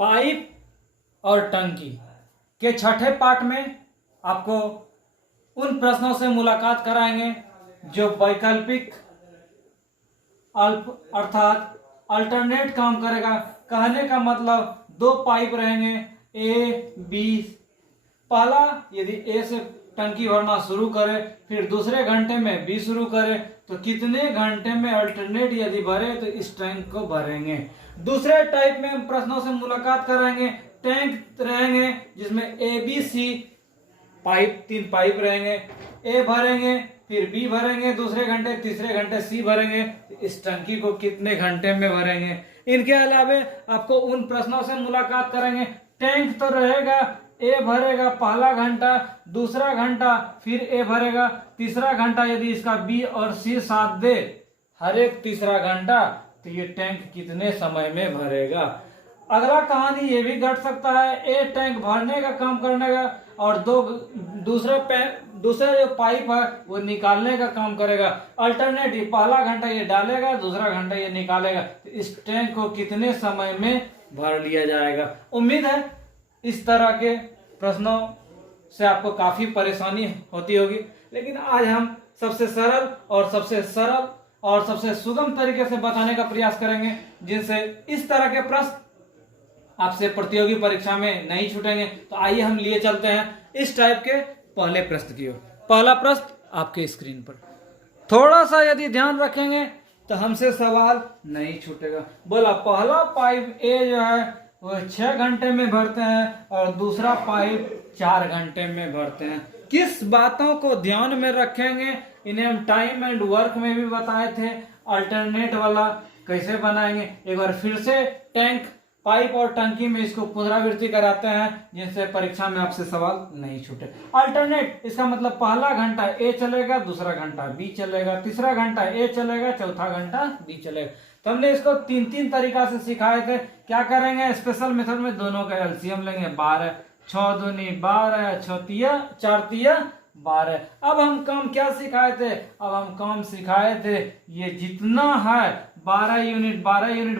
Pipe और टंकी के छठे पार्ट में आपको उन प्रश्नों से मुलाकात कराएंगे जो वैकल्पिक अर्थात अल्टरनेट काम करेगा। कहने का मतलब दो पाइप रहेंगे ए बी। पहला यदि ए से टंकी भरना शुरू करे फिर दूसरे घंटे में बी शुरू करे तो कितने घंटे में अल्टरनेट यदि भरे तो इस टैंक को भरेंगे। दूसरे टाइप में प्रश्नों से मुलाकात कराएंगे। टैंक रहेंगे जिसमें ए बी सी पाइप, तीन पाइप रहेंगे। ए भरेंगे फिर बी भरेंगे दूसरे घंटे, तीसरे घंटे सी भरेंगे। इस टंकी को कितने घंटे में भरेंगे। इनके अलावे आपको उन प्रश्नों से मुलाकात करेंगे। टैंक तो रहेगा, ए भरेगा पहला घंटा, दूसरा घंटा फिर ए भरेगा, तीसरा घंटा यदि इसका बी और सी साथ दे हर एक तीसरा घंटा तो ये टैंक कितने समय में भरेगा। अगला कहानी ये भी घट सकता है, ए टैंक भरने का काम करने का और दूसरा जो पाइप है वो निकालने का काम करेगा। अल्टरनेटिव पहला घंटा ये डालेगा, दूसरा घंटा ये निकालेगा। तो इस टैंक को कितने समय में भर लिया जाएगा। उम्मीद है इस तरह के प्रश्नों से आपको काफी परेशानी होती होगी, लेकिन आज हम सबसे सरल और सबसे सुगम तरीके से बताने का प्रयास करेंगे जिनसे इस तरह के प्रश्न आपसे प्रतियोगी परीक्षा में नहीं छूटेंगे। तो आइए हम लिए चलते हैं इस टाइप के पहले प्रश्न की ओर। पहला प्रश्न आपके स्क्रीन पर, थोड़ा सा यदि ध्यान रखेंगे तो हमसे सवाल नहीं छूटेगा। बोला पहला पाइप ए जो है वो 6 घंटे में भरते हैं और दूसरा पाइप 4 घंटे में भरते हैं। किस बातों को ध्यान में रखेंगे इन्हें हम टाइम एंड वर्क में भी बताए थे। अल्टरनेट वाला कैसे बनाएंगे एक बार फिर से टैंक, पाइप और टंकी में इसको पुनरावृत्ति कराते हैं जिनसे परीक्षा में आपसे सवाल नहीं छूटे। अल्टरनेट इसका मतलब पहला घंटा ए चलेगा, दूसरा घंटा बी चलेगा, तीसरा घंटा ए चलेगा, चौथा घंटा बी चलेगा। तो हमने इसको तीन तरीका से सिखाए थे। क्या करेंगे, स्पेशल मेथड में दोनों का एलसीएम लेंगे। 12, 6 दूनी 12, 6 तिया 4 तिया 12। अब हम काम क्या सिखाए थे, अब हम काम सिखाए थे ये जितना है 12 यूनिट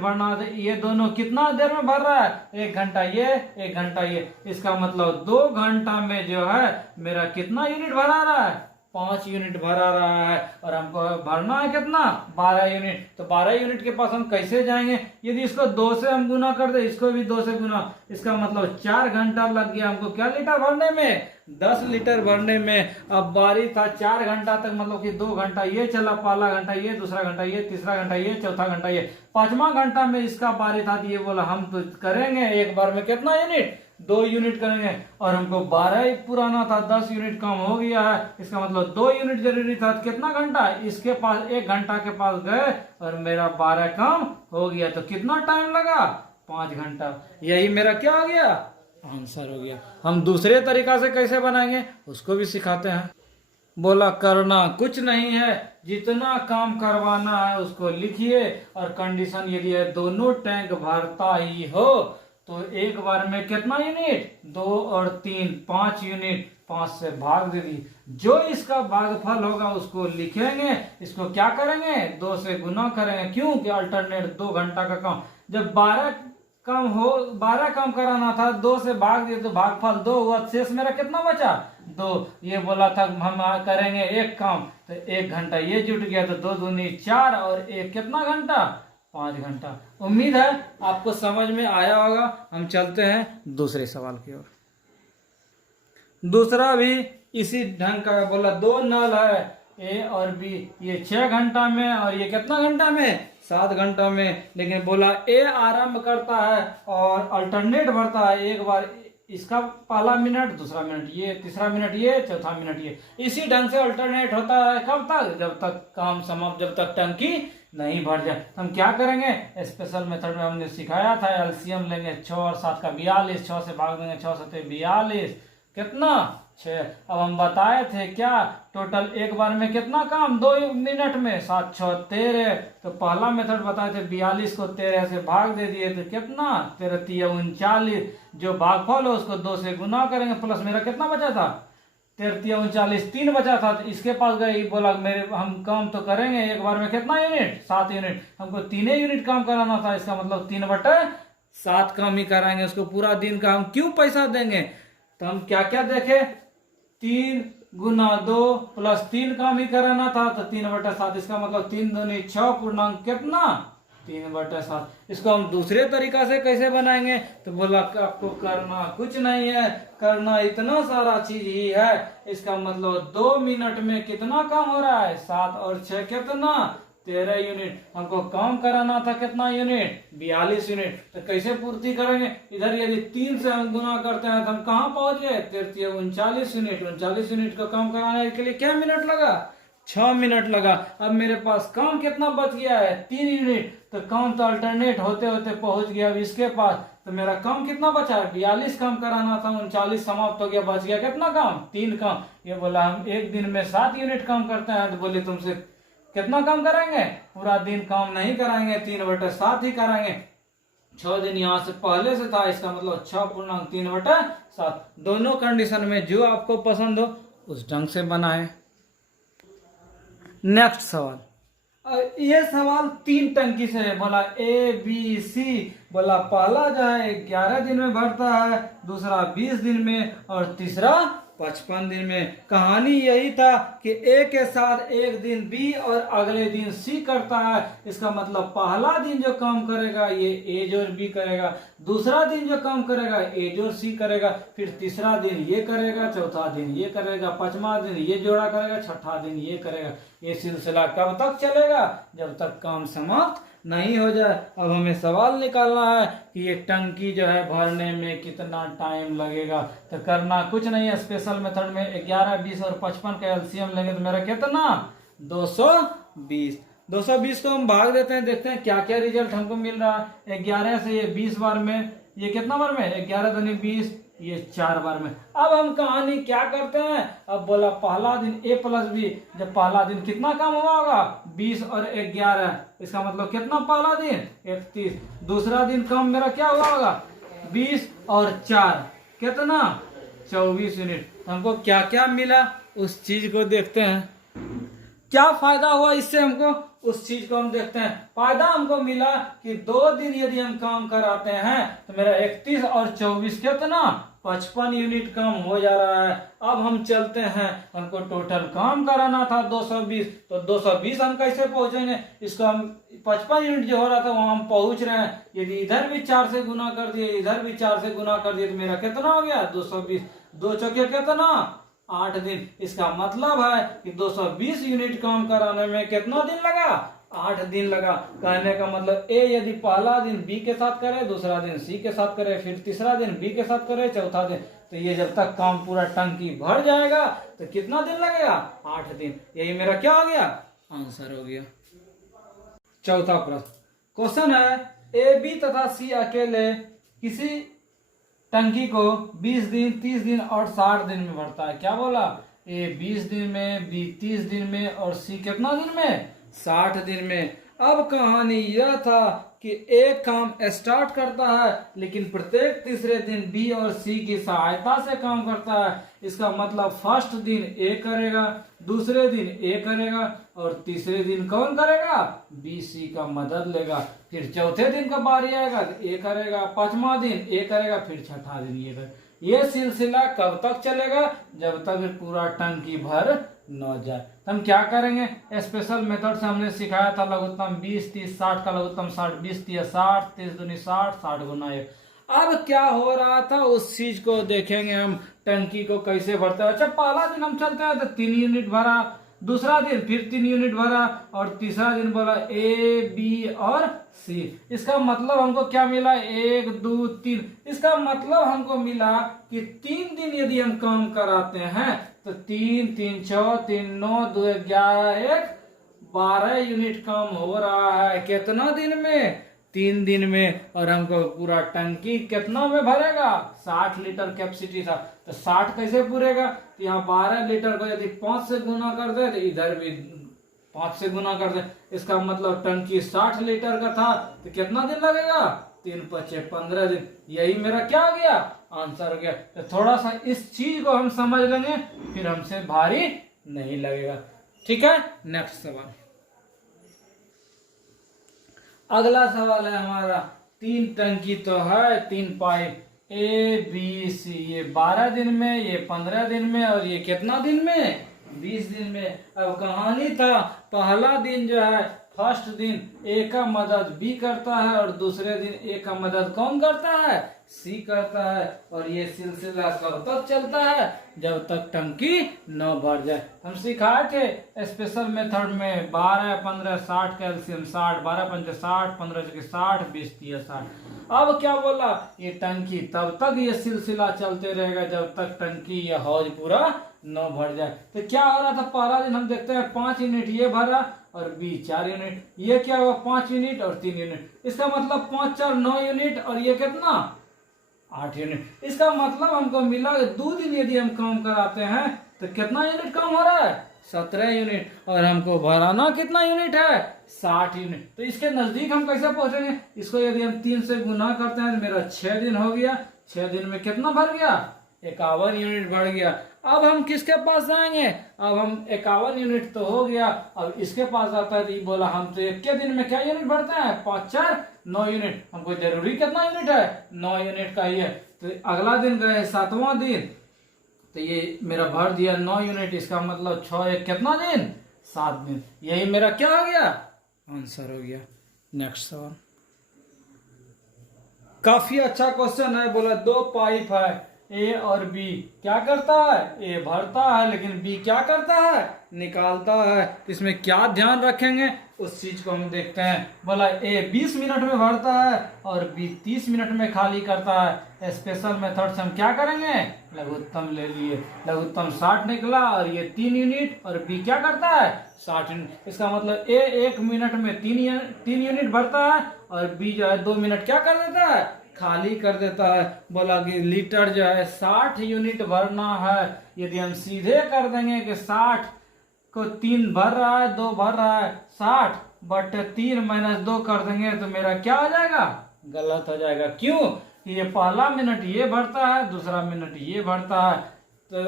भरना है। ये दोनों कितना देर में भर रहा है, 1 घंटा ये 1 घंटा ये। इसका मतलब 2 घंटा में जो है मेरा कितना यूनिट भरा रहा है, 5 यूनिट भरा रहा है। और हमको भरना है कितना, 12 यूनिट। तो 12 यूनिट के पास हम कैसे जाएंगे, यदि इसको 2 से हम गुना कर दे, इसको भी 2 से गुना, इसका मतलब 4 घंटा लग गया हमको क्या लीटर भरने में, 10 लीटर भरने में। अब बारी था 4 घंटा तक, मतलब कि 2 घंटा ये चला, पहला घंटा ये, दूसरा घंटा ये, तीसरा घंटा ये, चौथा घंटा ये। 5वां घंटा में इसका बारी था, ये बोला हम तो करेंगे एक बार में कितना यूनिट, 2 यूनिट करेंगे। और हमको 12 ही पुराना था, 10 यूनिट कम हो गया है। इसका मतलब 2 यूनिट जरूरी था। कितना घंटा, इसके पास 1 घंटा के पास गए और मेरा 12 कम हो गया। तो कितना टाइम लगा, 5 घंटा। यही मेरा क्या हो गया, आंसर हो गया। हम दूसरे तरीका से कैसे बनाएंगे उसको भी सिखाते हैं। बोला करना कुछ नहीं है, जितना काम करवाना है उसको लिखिए और कंडीशन यदि है दोनों टैंक भरता ही हो तो एक बार में कितना यूनिट, 2 और 3 5 यूनिट, 5 से भाग दे दी। जो इसका भागफल होगा उसको लिखेंगे, इसको क्या करेंगे 2 से गुना करेंगे। क्यों कि अल्टरनेट 2 घंटा का काम, जब 12 काम कराना था, 2 से भाग दिए तो भागफल 2 हुआ, शेष मेरा कितना बचा 2। ये बोला था हम करेंगे एक काम तो 1 घंटा ये जुट गया, तो 2 दूनी 4 और 1 कितना घंटा, 5 घंटा। उम्मीद है आपको समझ में आया होगा। हम चलते हैं दूसरे सवाल की ओर। दूसरा भी इसी ढंग का बोला, 2 नल है ए और बी, ये 6 घंटा में और ये कितना घंटा में, 7 घंटा में। लेकिन बोला ए आरंभ करता है और अल्टरनेट भरता है एक बार, इसका पहला मिनट, दूसरा मिनट ये, तीसरा मिनट ये, चौथा मिनट ये। इसी ढंग से अल्टरनेट होता है कब तक, जब तक काम समाप्त, जब तक टंकी नहीं भर जाए। हम क्या करेंगे, स्पेशल मेथड में हमने सिखाया था, एलसीएम लेंगे 6 और 7 का 42, 6 से भाग देंगे, 6 7 42, कितना 6। अब हम बताए थे क्या, टोटल एक बार में कितना काम, 2 मिनट में, 7 6 13। तो पहला मेथड बताए थे 42 को 13 से भाग दे दिए तो कितना, 13 3 39। जो भागफल है उसको 2 से गुना करेंगे, प्लस मेरा कितना बचा था, 13 39 3 बचा था। तो इसके पास गए, बोला मेरे हम काम तो करेंगे एक बार में कितना यूनिट, 7 यूनिट। हमको 3 यूनिट काम कराना था, इसका मतलब 3/3 7 काम ही कराएंगे, उसको पूरा दिन का हम क्यों पैसा देंगे? तो हम क्या क्या देखे, 3 गुना 2 प्लस 3 काम ही कराना था, तो 3/7, इसका मतलब 3 दूनी 6 पूर्णांक कितना 3/7। इसको हम दूसरे तरीका से कैसे बनाएंगे? तो बोला कि आपको करना कुछ नहीं है, करना इतना सारा चीज ही है। इसका मतलब 2 मिनट में कितना काम हो रहा है, 7 और 6 कितना 13 यूनिट। हमको काम कराना था कितना यूनिट, 42 यूनिट। तो कैसे पूर्ति करेंगे? इधर यदि 3 से हम गुना करते हैं तो हम कहाँ पहुंच गए, 39 यूनिट। 39 यूनिट का काम कराने के लिए क्या मिनट लगा, 6 मिनट लगा। अब मेरे पास काम कितना बच गया है, 3 यूनिट। तो काम तो अल्टरनेट होते होते पहुंच गया अब इसके पास। तो मेरा काम कितना बचा है, 42 काम कराना था, 39 समाप्त हो गया, बच गया कितना काम, 3 काम। ये बोला हम एक दिन में 7 यूनिट काम करते हैं। तो बोले तुमसे कितना काम कराएंगे, पूरा दिन काम नहीं कराएंगे, 3/7 ही कराएंगे। 6 दिन यहाँ से पहले से था, इसका मतलब 6 पूर्णांक 3/7। दोनों कंडीशन में जो आपको पसंद हो उस ढंग से बनाए। नेक्स्ट सवाल, ये सवाल 3 टंकी से है। बोला ABC, बोला पहला जो है 11 दिन में भरता है, दूसरा 20 दिन में और तीसरा 55 दिन में। कहानी यही था कि A के साथ एक दिन B और अगले दिन C करता है। इसका मतलब पहला दिन जो काम करेगा ये A जोड़ B करेगा, दूसरा दिन जो काम करेगा A जोड़ C करेगा, फिर तीसरा दिन ये करेगा, चौथा दिन ये करेगा, पांचवा दिन ये जोड़ा करेगा, छठा दिन ये करेगा। ये सिलसिला कब तक चलेगा, जब तक काम समाप्त नहीं हो जाए। अब हमें सवाल निकालना है कि ये टंकी जो है भरने में कितना टाइम लगेगा। तो करना कुछ नहीं है, स्पेशल मेथड में 11, 20 और 55 का एलसीएम लेंगे तो मेरा कितना 220। 220 को हम भाग देते हैं, देखते हैं क्या क्या रिजल्ट हमको मिल रहा है। 11 से ये 20 बार में, ये कितना बार में, 11 दूनी 20, ये 4 बार में। अब हम कहानी क्या करते हैं, अब बोला पहला दिन A प्लस B, जब पहला दिन कितना काम हुआ होगा 20 और 11, इसका मतलब कितना पहला दिन 31। दूसरा दिन काम मेरा क्या हुआ होगा 20 और 4 कितना 24 यूनिट। हमको क्या क्या मिला उस चीज को देखते हैं, क्या फायदा हुआ इससे हमको उस चीज को हम देखते हैं। फायदा हमको मिला कि 2 दिन यदि हम काम कराते हैं तो मेरा 31 और 24 कितना 55 यूनिट काम हो जा रहा है। अब हम चलते हैं, हमको टोटल काम कराना था 220, तो 220 हम कैसे पहुंचेंगे, इसको हम 55 यूनिट जो हो रहा था वहां हम पहुंच रहे हैं। यदि इधर भी 4 से गुना कर दिए, इधर भी 4 से गुना कर दिए तो मेरा कितना हो गया 220, 2 चौके कितना 8 दिन। इसका मतलब है कि 220 यूनिट काम कराने में कितना दिन लगा, 8 दिन लगा। कहने का मतलब A यदि पहला दिन B के साथ करे, दूसरा दिन C के साथ करे, फिर तीसरा दिन B के साथ करे, चौथा दिन, तो ये जब तक काम पूरा टंकी भर जाएगा तो कितना दिन लगेगा 8 दिन। यही मेरा क्या हो गया, आंसर हो गया। चौथा प्रश्न, क्वेश्चन है A, B तथा C अकेले किसी टंकी को 20 दिन, 30 दिन और 60 दिन में भरता है। क्या बोला, A 20 दिन में, B 30 दिन में और C कितना दिन में 60 दिन में। अब कहानी यह था कि एक काम स्टार्ट करता है लेकिन प्रत्येक तीसरे दिन B और C की सहायता से काम करता है। इसका मतलब फर्स्ट दिन A करेगा, दूसरे दिन A करेगा और तीसरे दिन कौन करेगा, B C का मदद लेगा। फिर चौथे दिन का बारी आएगा तो A करेगा, पांचवा दिन A करेगा, फिर छठा दिन ये करेगा। ये सिलसिला कब तक चलेगा, जब तक पूरा टंकी भर न जाए। तो हम क्या करेंगे, स्पेशल मेथड से हमने सिखाया था लघुत्तम 20, 30, 60 का लघुत्तम 60, 20 30 60, 30 दूनी 60, 60 गुना 1। अब क्या हो रहा था उस चीज को देखेंगे हम, टंकी को कैसे भरता है। अच्छा पहला दिन हम चलते हैं तो 3 यूनिट भरा, दूसरा दिन फिर 3 यूनिट भरा और तीसरा दिन बोला A, B और C। इसका मतलब हमको क्या मिला, 1 2 3। इसका मतलब हमको मिला कि 3 दिन यदि हम काम कराते हैं तो 3 3 6 3 9 2 11 1 12 यूनिट काम हो रहा है। कितना दिन में, 3 दिन में। और हमको पूरा टंकी कितना में भरेगा, 60 लीटर कैपेसिटी था तो 60 कैसे पूरेगा, तो यहाँ 12 लीटर को यदि 5 से गुना कर दे तो इधर भी 5 से गुना कर दे। इसका मतलब टंकी 60 लीटर का था तो कितना दिन लगेगा, 3 5 15 दिन। यही मेरा क्या हो गया, आंसर हो गया। तो थोड़ा सा इस चीज को हम समझ लेंगे फिर हमसे भारी नहीं लगेगा। ठीक है, नेक्स्ट सवाल। अगला सवाल है हमारा 3 टंकी तो है, 3 पाइप ABC, ये 12 दिन में, ये 15 दिन में, और ये कितना दिन में, 20 दिन में। अब कहानी था, पहला दिन जो है, फर्स्ट दिन ए का मदद बी करता है और दूसरे दिन ए का मदद कौन करता है, सी करता है। और ये सिलसिला कब तक चलता है, जब तक टंकी न भर जाए। हम सिखाए थे स्पेशल मेथड में 12, 15, 60 कैल्शियम 60, 12 पंचे 60, 15 छके 60, 20 तिया 60। अब क्या बोला, ये टंकी तब तक ये सिलसिला चलते रहेगा जब तक टंकी या हौज पूरा न भर जाए। तो क्या हो रहा था, पहला दिन हम देखते हैं 5 यूनिट ये भरा और बी 4 यूनिट, ये क्या हुआ 5 यूनिट और 3 यूनिट, इसका मतलब 5 4 9 यूनिट, और ये कितना 8 यूनिट। इसका मतलब हमको मिला 2 दिन यदि हम काम कराते हैं तो कितना यूनिट काम हो रहा है, 17 यूनिट, और हमको भराना कितना यूनिट है, 60 यूनिट। तो इसके नजदीक हम कैसे पहुंचेंगे, इसको यदि हम 3 से गुना करते हैं तो मेरा 6 दिन हो गया, 6 दिन में कितना भर गया, 51 यूनिट बढ़ गया। अब हम किसके पास जाएंगे, अब हम 51 यूनिट तो हो गया, अब इसके पास आता है तो ये बोला हम तो एक के दिन में क्या यूनिट भरते हैं, 5 4 9 यूनिट, हमको जरूरी कितना यूनिट है, 9 यूनिट का ही है। तो अगला दिन गए 7वां दिन, तो ये मेरा भर दिया 9 यूनिट, इसका मतलब 6 1 कितना दिन, 7 दिन। यही मेरा क्या हो गया, आंसर हो गया। नेक्स्ट सवाल, काफी अच्छा क्वेश्चन है। बोला 2 पाइप है ए और बी, क्या करता है, ए भरता है लेकिन बी क्या करता है, निकालता है। तो इसमें क्या ध्यान रखेंगे उस चीज को हम देखते हैं। बोला ए 20 मिनट में भरता है और बी 30 मिनट में खाली करता है। स्पेशल मेथड से हम क्या करेंगे, लघुत्तम ले लिए, लघुत्तम 60 निकला और ये 3 यूनिट, और बी क्या करता है 60 यूनिट। इसका मतलब ए 1 मिनट में 3 यूनिट भरता है और बी जो है 2 मिनट क्या कर देता है, खाली कर देता है। बोला कि लीटर जो है 60 यूनिट भरना है। यदि हम सीधे कर देंगे कि 60 को 3 भर रहा है, 2 भर रहा है, 60 बट 3 माइनस 2 कर देंगे तो मेरा क्या हो जाएगा, गलत हो जाएगा। क्यों, ये पहला मिनट ये भरता है, दूसरा मिनट ये भरता है। तो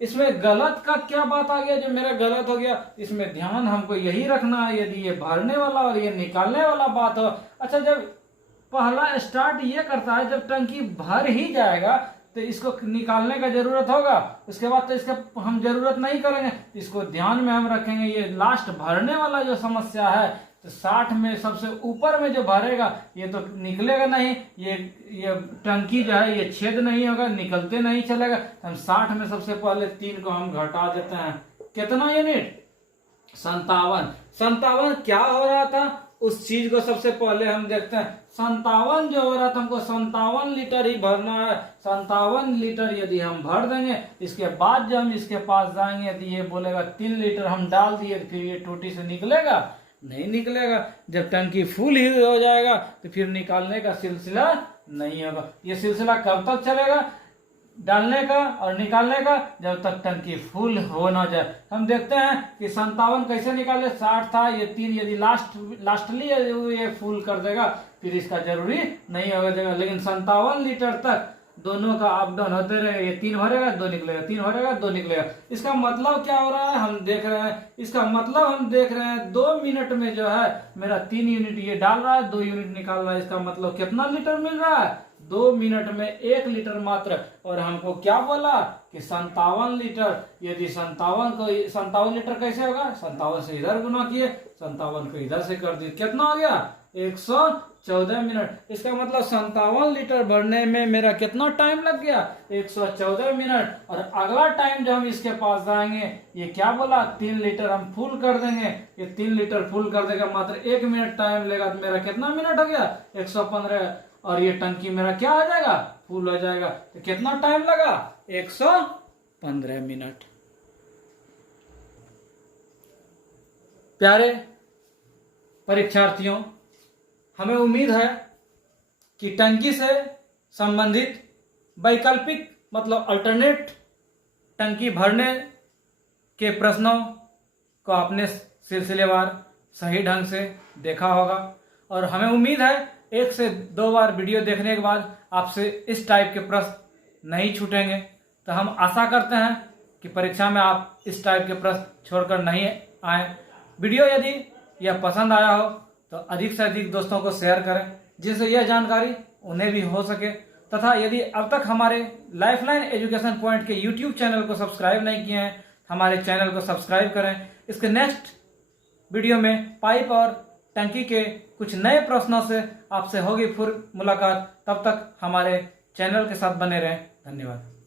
इसमें गलत का क्या बात आ गया जो मेरा गलत हो गया, इसमें ध्यान हमको यही रखना है। यदि ये भरने वाला और ये निकालने वाला बात हो, अच्छा जब पहला स्टार्ट ये करता है, जब टंकी भर ही जाएगा तो इसको निकालने का जरूरत होगा, उसके बाद तो इसका हम जरूरत नहीं करेंगे। इसको ध्यान में हम रखेंगे। ये लास्ट भरने वाला जो समस्या है, तो 60 में सबसे ऊपर में जो भरेगा ये तो निकलेगा नहीं, ये टंकी जो है ये छेद नहीं होगा, निकलते नहीं चलेगा। हम 60 में सबसे पहले 3 को हम घटा देते हैं, कितना यूनिट, 57 क्या हो रहा था उस चीज को सबसे पहले हम देखते हैं। 57 जो हो रहा था, हमको 57 लीटर ही भरना है। 57 लीटर यदि हम भर देंगे, इसके बाद जब हम इसके पास जाएंगे तो ये बोलेगा 3 लीटर हम डाल दिए, फिर ये टूटी से निकलेगा, नहीं निकलेगा। जब टंकी फुल ही हो जाएगा तो फिर निकालने का सिलसिला नहीं होगा। ये सिलसिला कब तक चलेगा, डालने का और निकालने का, जब तक टंकी फुल हो ना जाए। हम देखते हैं कि 57 कैसे निकाले, 60 था, ये 3 यदि लास्टली ये फुल कर देगा फिर इसका जरूरी नहीं होगा देगा। लेकिन 57 लीटर तक दोनों का अप डाउन होते रहे, ये 3 भरेगा 2 निकलेगा, 3 भरेगा 2 निकलेगा। इसका मतलब क्या हो रहा है हम देख रहे हैं, इसका मतलब हम देख रहे हैं 2 मिनट में जो है मेरा 3 यूनिट ये डाल रहा है, 2 यूनिट निकाल रहा है। इसका मतलब कितना लीटर मिल रहा है, 2 मिनट में 1 लीटर मात्र। और हमको क्या बोला कि 57 लीटर, यदि 57 लीटर कैसे होगा, 57 से इधर गुना किए, 57 को इधर से कर दिए, कितना हो गया 114 मिनट। इसका मतलब 57 लीटर भरने में मेरा कितना टाइम लग गया, 114 मिनट। और अगला टाइम जो हम इसके पास जाएंगे, ये क्या बोला 3 लीटर हम फुल कर देंगे, ये 3 लीटर फुल कर देगा, मात्र 1 मिनट टाइम लेगा। तो मेरा कितना मिनट हो गया 115, और ये टंकी मेरा क्या हो जाएगा, फुल हो जाएगा। तो कितना टाइम लगा 115 मिनट। प्यारे परीक्षार्थियों, हमें उम्मीद है कि टंकी से संबंधित वैकल्पिक मतलब अल्टरनेट टंकी भरने के प्रश्नों को आपने सिलसिलेवार सही ढंग से देखा होगा। और हमें उम्मीद है 1 से 2 बार वीडियो देखने के बाद आपसे इस टाइप के प्रश्न नहीं छूटेंगे। तो हम आशा करते हैं कि परीक्षा में आप इस टाइप के प्रश्न छोड़कर नहीं आए। वीडियो यदि यह पसंद आया हो तो अधिक से अधिक दोस्तों को शेयर करें। जिससे यह जानकारी उन्हें भी हो सके। तथा यदि अब तक हमारे लाइफलाइन एजुकेशन पॉइंट के यूट्यूब चैनल को सब्सक्राइब नहीं किए हैं, हमारे चैनल को सब्सक्राइब करें। इसके नेक्स्ट वीडियो में पाइप और टंकी के कुछ नए प्रश्नों से आपसे होगी फिर मुलाकात। तब तक हमारे चैनल के साथ बने रहें। धन्यवाद।